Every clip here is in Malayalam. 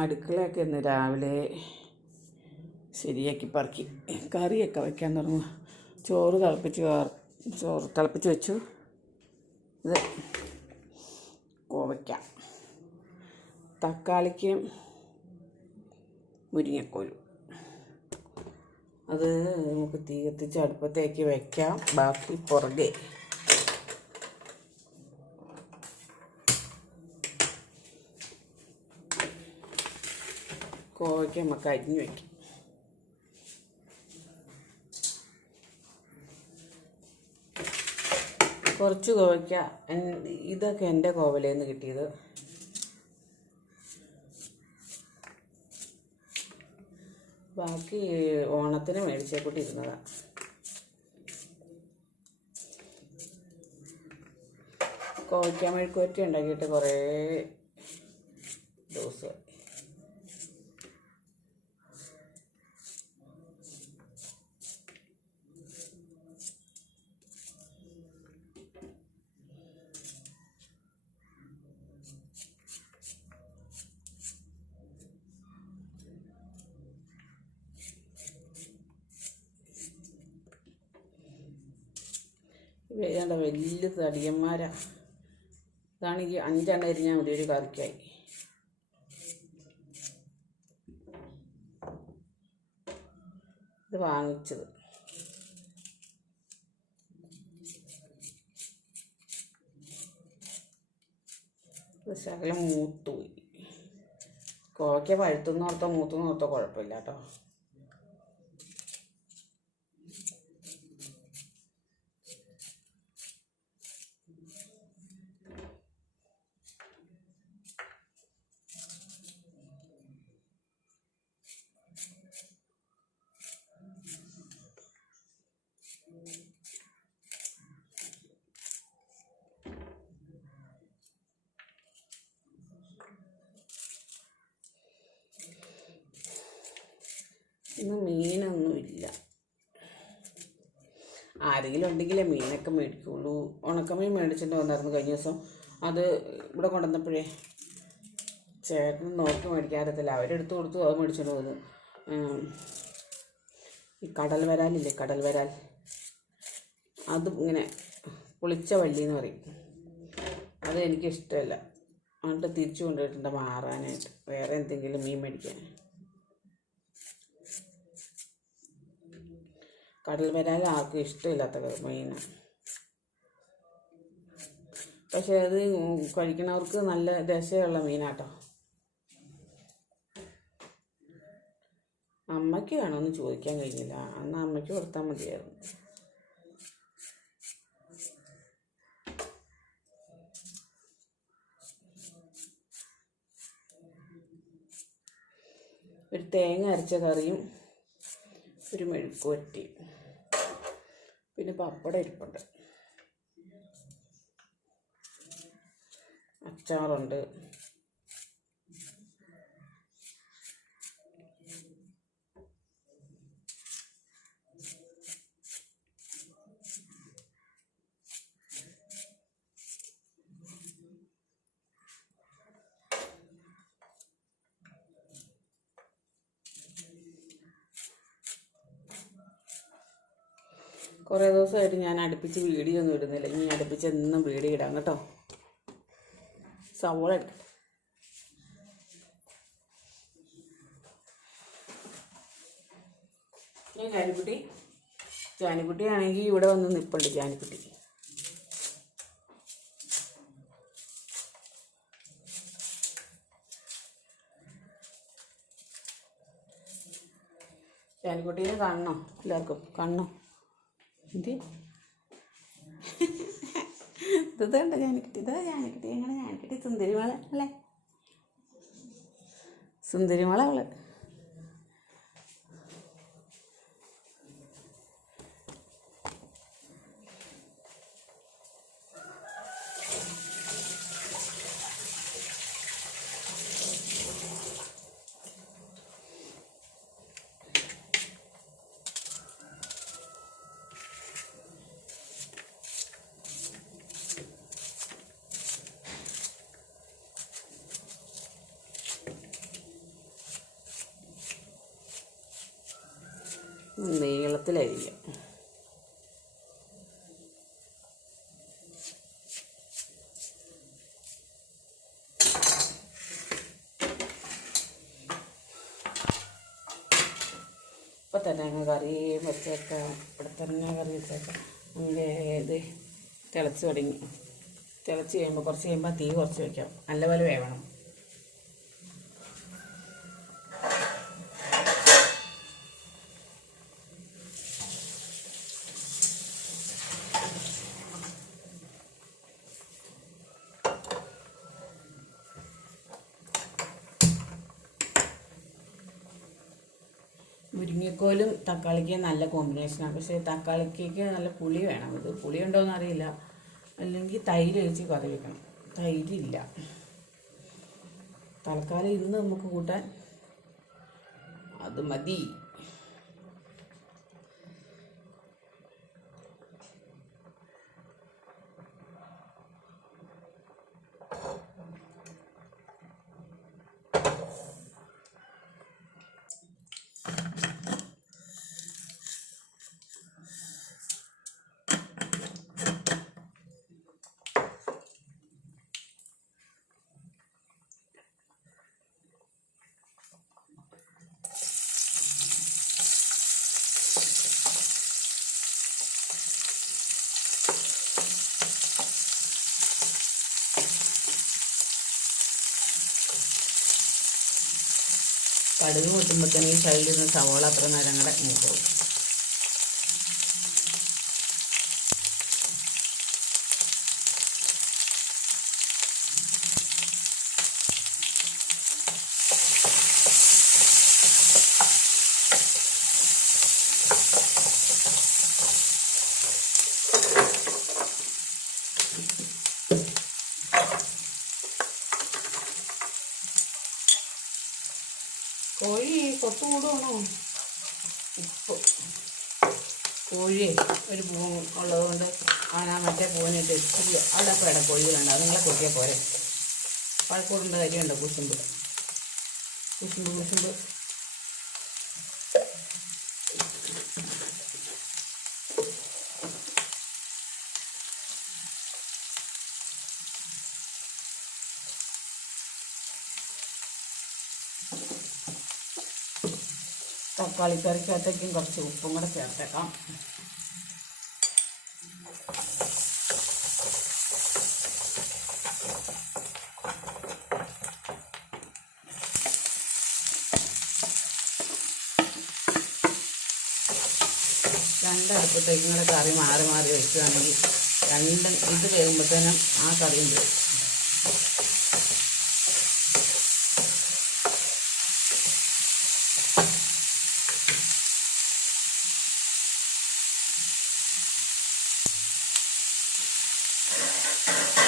അടുക്കളയൊക്കെ ഇന്ന് രാവിലെ ശരിയാക്കി പറക്കി. കറിയൊക്കെ വയ്ക്കാൻ തുടങ്ങും ചോറ് തിളപ്പിച്ച് ചോറ് തിളപ്പിച്ച് വെച്ചു. ഇത് കോവയ്ക്ക തക്കാളിക്ക് മുരിങ്ങക്കോലും. അത് നമുക്ക് തീ കത്തിച്ച് അടുപ്പത്തേക്ക് വയ്ക്കാം ബാക്കി പുറകെ കോവയ്ക്ക നമുക്ക് അരിഞ്ഞ് വയ്ക്കാം. കുറച്ച് കോവയ്ക്ക ഇതൊക്കെ എന്റെ കോവലയിൽ നിന്ന് കിട്ടിയത്. ബാക്കി ഓണത്തിന് മേടിച്ചേക്കൂട്ടിരുന്നതാണ് കോവയ്ക്ക മെഴുക്കുവറ്റി ഉണ്ടാക്കിയിട്ട് കുറേ വേണ്ട വലിയ തടിയന്മാരാ. ഇതാണെങ്കിൽ അഞ്ചെണ്ണ അരിഞ്ഞാൽ മതി ഒരു കറിക്കായി ഇത് വാങ്ങിച്ചത്. ശകലം മൂത്തുപോയി. കോവയ്ക്ക പഴുത്തുന്നോർത്തോ മൂത്തുന്നോർത്തോ കുഴപ്പമില്ല കേട്ടോ. ഇന്ന് മീനൊന്നുമില്ല. ആരെങ്കിലും ഉണ്ടെങ്കിലേ മീനൊക്കെ മേടിക്കുള്ളൂ. ഉണക്കമീൻ മേടിച്ചിട്ട് വന്നായിരുന്നു കഴിഞ്ഞ ദിവസം. അത് ഇവിടെ കൊണ്ടുവന്നപ്പോഴേ ചേട്ടൻ നോക്കി മേടിക്കാറത്തില്ല അവരെടുത്ത് കൊടുത്തു അത് മേടിച്ചിട്ട് വന്നു ഈ കടൽ വരാലില്ലേ? കടൽ വരാൽ. അത് ഇങ്ങനെ പുളിച്ച വള്ളി എന്ന് പറയും. അത് എനിക്കിഷ്ടമല്ല. അതുകൊണ്ട് തിരിച്ചു കൊണ്ടുപോയിട്ടുണ്ട് മാറാനായിട്ട്. വേറെ എന്തെങ്കിലും മീൻ മേടിക്കാൻ. കടൽ വരാൽ ആർക്കും ഇഷ്ടമില്ലാത്ത മീൻ. പക്ഷെ അത് കഴിക്കുന്നവർക്ക് നല്ല രസമുള്ള മീനാട്ടോ. അമ്മയ്ക്ക് വേണമെന്ന് ചോദിക്കാൻ കഴിഞ്ഞില്ല. അന്ന് അമ്മയ്ക്ക് കൊടുത്താൽ മതിയായിരുന്നു. ഒരു തേങ്ങ അരച്ച കറിയും ഒരു മെഴുക്കുവരട്ടിയും പിന്നെ പപ്പടം ഇരിപ്പുണ്ട്. അച്ചാറുണ്ട്. കുറേ ദിവസമായിട്ട് ഞാൻ അടുപ്പിച്ച് വീഡിയോ ഒന്നും ഇടുന്നില്ല. ഇനി അടുപ്പിച്ച് എന്നും വീഡിയോ ഇടാം കേട്ടോ. സവോള എടുക്കട്ടെ ഞാൻ ജാനിക്കുട്ടി ജാനിക്കുട്ടി ആണെങ്കിൽ ഇവിടെ വന്ന് നിൽപ്പുണ്ട് ജാനിക്കുട്ടി ജാനിക്കുട്ടീനെ കാണണം എല്ലാവർക്കും. കാണണോ? എന്ത് ഞാൻ ഞാനിക്കിട്ടി ഇതാ കിട്ടി എങ്ങനെ ഞാൻ കിട്ടി. സുന്ദരിമള അല്ലേ? സുന്ദരിമള അവൾ. നീളത്തിലരിയാം ഇപ്പം തന്നെ അങ്ങ് കറി വെച്ചേക്കാം. ഇവിടെ തന്നെ കറി വെച്ചേക്കാം. അങ്ങനെ ഇത് തിളച്ച് തുടങ്ങി. തിളച്ച് കഴിയുമ്പോൾ കുറച്ച് കഴിയുമ്പോൾ തീ കുറച്ച് വയ്ക്കാം നല്ലപോലെ വേവണം. മുരിങ്ങക്കോലും തക്കാളിക്ക് നല്ല കോമ്പിനേഷനാണ് പക്ഷേ തക്കാളിക്കേക്ക് നല്ല പുളി വേണം. ഇത് പുളി ഉണ്ടോ എന്നറിയില്ല അല്ലെങ്കിൽ തൈര് ഒഴിച്ച് കറി വെക്കണം. തൈരില്ല. തൽക്കാലം ഇന്ന് നമുക്ക് കൂട്ടാൻ അത് മതി. കടുക് കൂട്ടുമ്പോൾ തന്നെ ഈ സൈഡിൽ നിന്ന് സവോള അത്ര നേരം കൂടെ മൂക്കും ഉപ്പ്. കോഴിയെ ഒരു പൂ ഉള്ളതുകൊണ്ട് ആ മറ്റേ പൂവിനിട്ട് ഇച്ചിരി അവിടെ അപ്പോൾ ഇട കോഴികളുണ്ട്. അത് നിങ്ങളെ കൊത്തിയാൽ പോരെ. പഴക്കൂടുണ്ട് കാര്യമുണ്ട് കുശുമ്പ്. കുശുമ്പ് കുശുമ്പ്. തക്കാളി കറിക്കകത്തേക്കും കുറച്ച് ഉപ്പും കൂടെ ചേർത്തേക്കാം. രണ്ടടുപ്പത്തേക്കും കൂടെ കറി മാറി മാറി വെക്കുകയാണെങ്കിൽ രണ്ടും ഇത് വേകുമ്പോഴത്തേനും ആ കറിയും വേവും ഏ,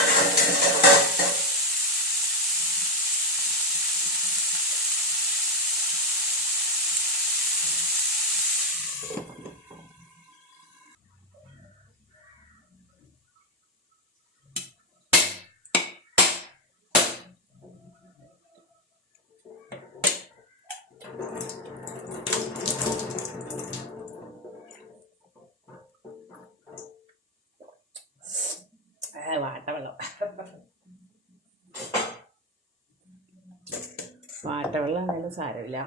വാട്ടവെള്ളം. വാട്ടവെള്ളം എന്തായാലും സാരമില്ല.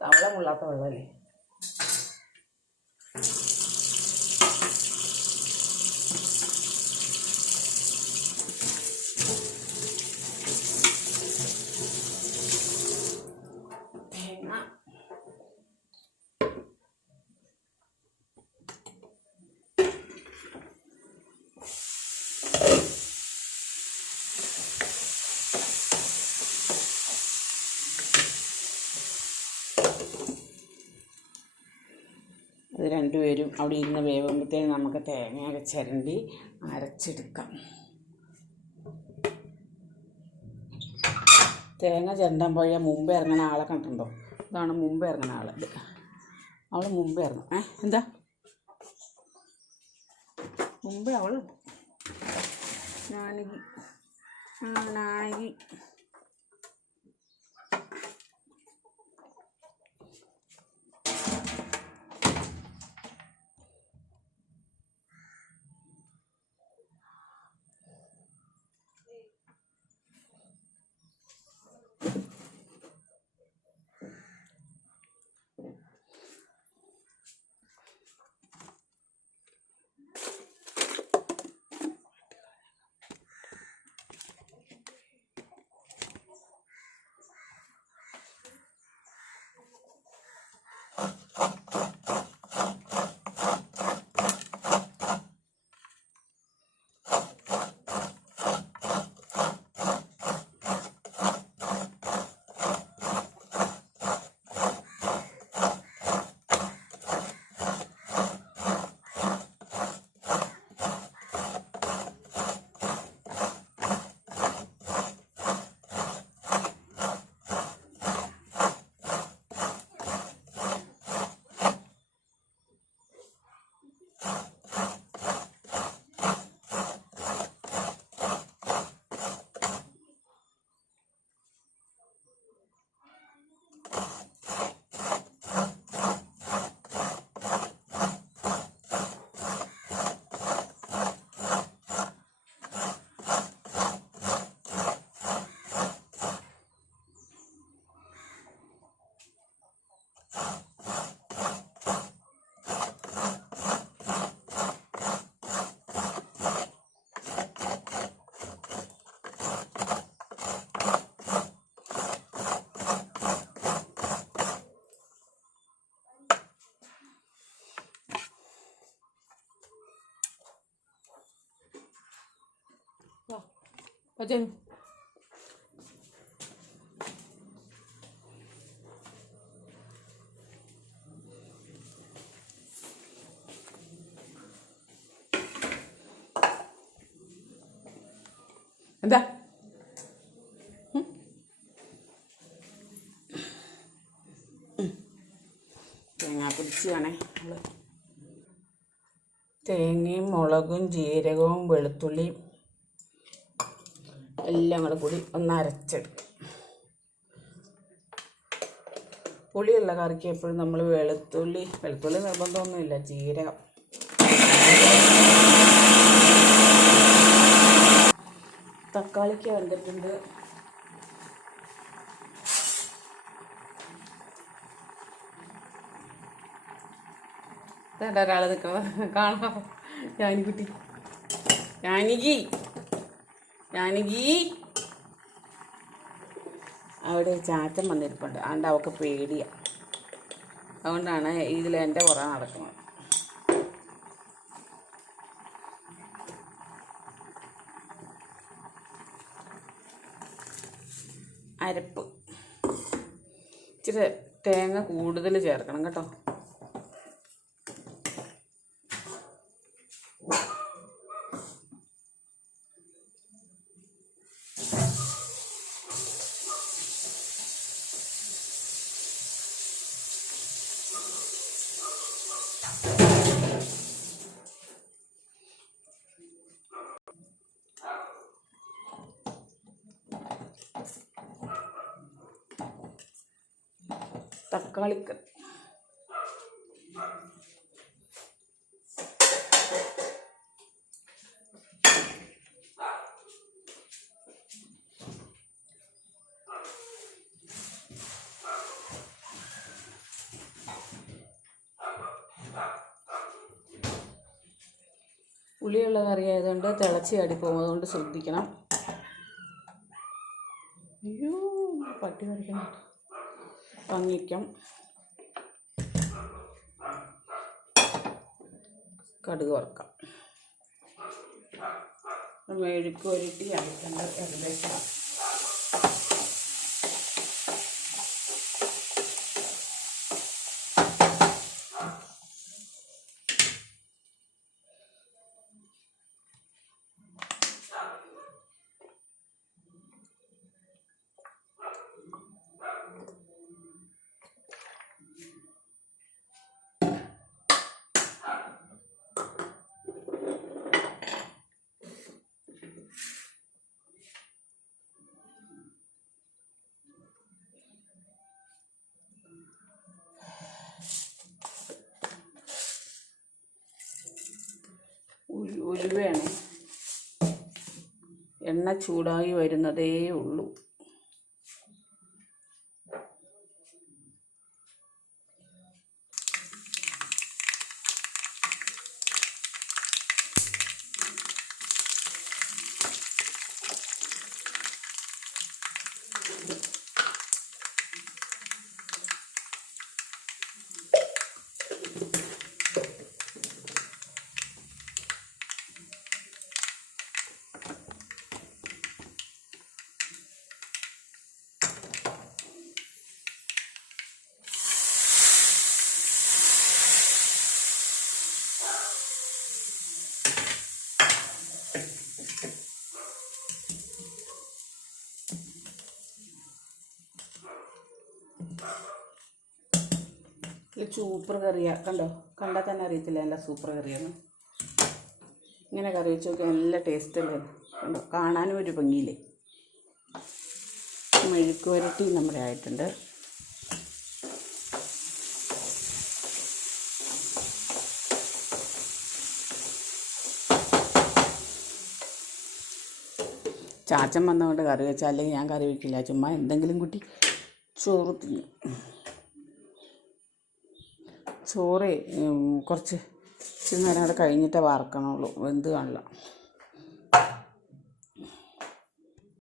തവള മുള്ളാത്ത വെള്ളമല്ലേ തേങ്ങ അത് രണ്ടുപേരും അവിടെ ഇരുന്ന് വേവുമ്പോഴത്തേന് നമുക്ക് തേങ്ങയൊക്കെ ചിരണ്ടി അരച്ചെടുക്കാം. തേങ്ങ ചിരണ്ടാൻ പോയാൽ മുമ്പ് ഇറങ്ങുന്ന ആളെ കണ്ടിട്ടുണ്ടോ? ഇതാണ് മുമ്പ് ഇറങ്ങുന്ന ആൾ അവൾ മുമ്പ് ഇറങ്ങും. ഏ എന്താ? മുമ്പേ അവൾ നാണകി. നാണകി. അജനു എന്താ. തേങ്ങാ പിടിച്ചാണേ നമ്മൾ തേങ്ങയും മുളകും ജീരകവും വെളുത്തുള്ളിയും എല്ലാം കൂടെ കൂടി ഒന്ന് അരച്ചെടുക്കും. പുളിയുള്ള കറിക്ക് എപ്പോഴും നമ്മൾ വെളുത്തുള്ളി വെളുത്തുള്ളി നിർബന്ധമൊന്നുമില്ല ജീരകം. തക്കാളിക്ക് വന്നിട്ടുണ്ട്. ഒരാൾ നിൽക്കണം കാണാം ജാനിക്കുട്ടി. ജാനകി. ജാനകി അവിടെ ഒരു ചാറ്റൻ വന്നിരിപ്പുണ്ട്. അതുകൊണ്ട് അവൾക്ക് പേടിയാണ് അതുകൊണ്ടാണ് ഇതിൽ എന്റെ കുറ നടക്കുന്നത്. അരപ്പ്. ഇച്ചിരി തേങ്ങ കൂടുതൽ ചേർക്കണം കേട്ടോ. തക്കാളിക്ക്. പുളിയുള്ള കറി ആയതുകൊണ്ട് തിളച്ച് ചാടിപ്പോകും. അതുകൊണ്ട് ശ്രദ്ധിക്കണം. അയ്യോ പട്ടി കറിക്കണം പങ്ങിക്കം കടുക് വറക്കാം. മെഴുക്ക് ഒരുട്ടി അടിക്കേണ്ട ഏകദേശം. ഉലുവയാണ് എണ്ണ ചൂടായി വരുന്നതേ ഉള്ളൂ സൂപ്പർ കറിയാണ് കണ്ടോ? കണ്ടാൽ തന്നെ അറിയത്തില്ല. നല്ല സൂപ്പർ കറിയാണ്. ഇങ്ങനെ കറി വെച്ച് നോക്കിയാൽ നല്ല ടേസ്റ്റ് അല്ലേ? കണ്ടോ? കാണാനും ഒരു ഭംഗിയില്ലേ? മെഴുക്ക് വരട്ടി നമ്മുടെ ആയിട്ടുണ്ട്. ചാച്ചൻ വന്നുകൊണ്ട് കറി വെച്ചാൽ അല്ലെങ്കിൽ ഞാൻ കറി വെക്കില്ല. ചുമ്മാ എന്തെങ്കിലും കുട്ടി ചോറ് തിന്നും. ചോറ് കുറച്ച് ഇച്ചിരി നേരം കൂടെ കഴിഞ്ഞിട്ടേ വാർക്കണുള്ളൂ. വെന്ത് കാണില്ല.